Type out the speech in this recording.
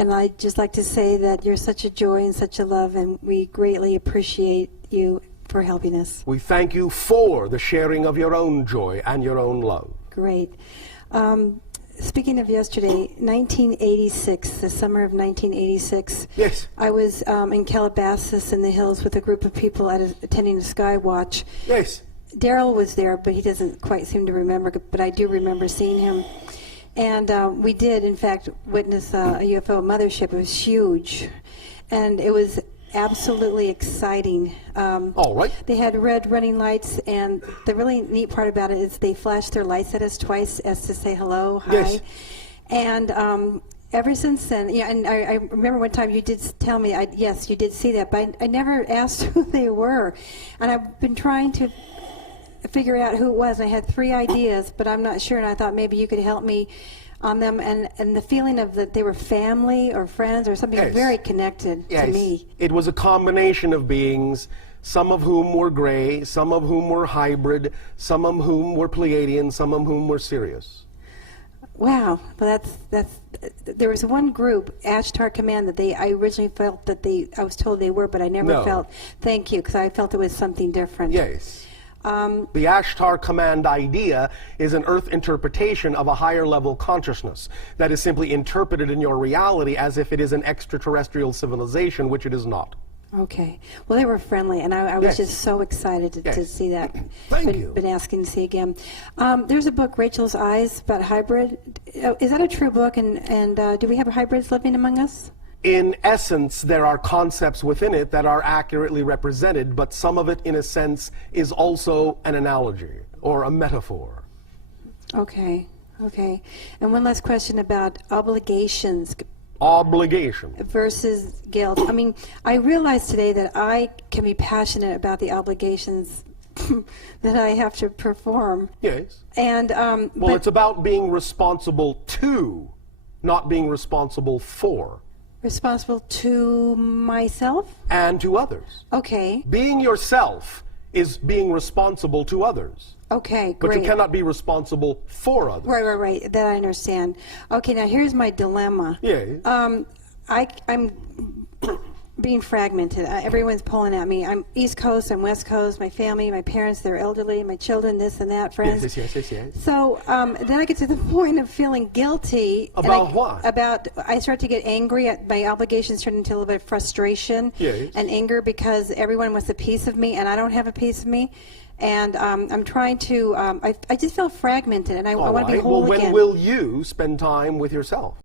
And I'd just like to say that you're such a joy and such a love, and we greatly appreciate you for helping us. We thank you for the sharing of your own joy and your own love. Great. Speaking of yesterday, 1986, the summer of 1986. Yes. I was in Calabasas in the hills with a group of people attending a sky watch. Yes. Daryl was there, but he doesn't quite seem to remember, but I do remember seeing him. And we did, in fact, witness a UFO mothership. It was huge. And it was absolutely exciting. All right. They had red running lights, and the really neat part about it is they flashed their lights at us twice as to say hello, hi. Yes. And ever since then, yeah, and I remember one time you did tell me, yes, you did see that, but I never asked who they were. And I've been trying to figure out who it was. I had 3 ideas, but I'm not sure, and I thought maybe you could help me on them, and the feeling of that they were family or friends or something. Yes. Very connected to me. It was a combination of beings, some of whom were gray, some of whom were hybrid, some of whom were Pleiadian, some of whom were Sirius. Wow, well that's there was one group, Ashtar Command, that I originally felt that I was told they were, but I never felt. Thank you, because I felt it was something different. Yes. The Ashtar Command idea is an Earth interpretation of a higher level consciousness that is simply interpreted in your reality as if it is an extraterrestrial civilization, which it is not. Okay. Well, they were friendly, and I was just so excited to see that. Thank you. Been asking to see again. There's a book, Rachel's Eyes, about hybrid. Is that a true book, and do we have hybrids living among us? In essence, there are concepts within it that are accurately represented, but some of it, in a sense, is also an analogy or a metaphor. Okay, okay. And one last question about obligations. Obligation. Versus guilt. I mean, I realize today that I can be passionate about the obligations that I have to perform. Yes. And well, it's about being responsible to, not being responsible for. Responsible to myself? And to others. Okay. Being yourself is being responsible to others. Okay, But great. you cannot be responsible for others. Right. That I understand. Okay, now here's my dilemma. Yes. I'm being fragmented. Everyone's pulling at me. I'm East Coast, I'm West Coast, my family, my parents, they're elderly, my children, this and that, friends. Yes. So then I get to the point of feeling guilty. About what? I start to get angry. My obligations turn into a little bit of frustration and anger because everyone wants a piece of me and I don't have a piece of me. And I'm trying to, I just feel fragmented and I want to be whole again. Well, when again. will you spend time with yourself?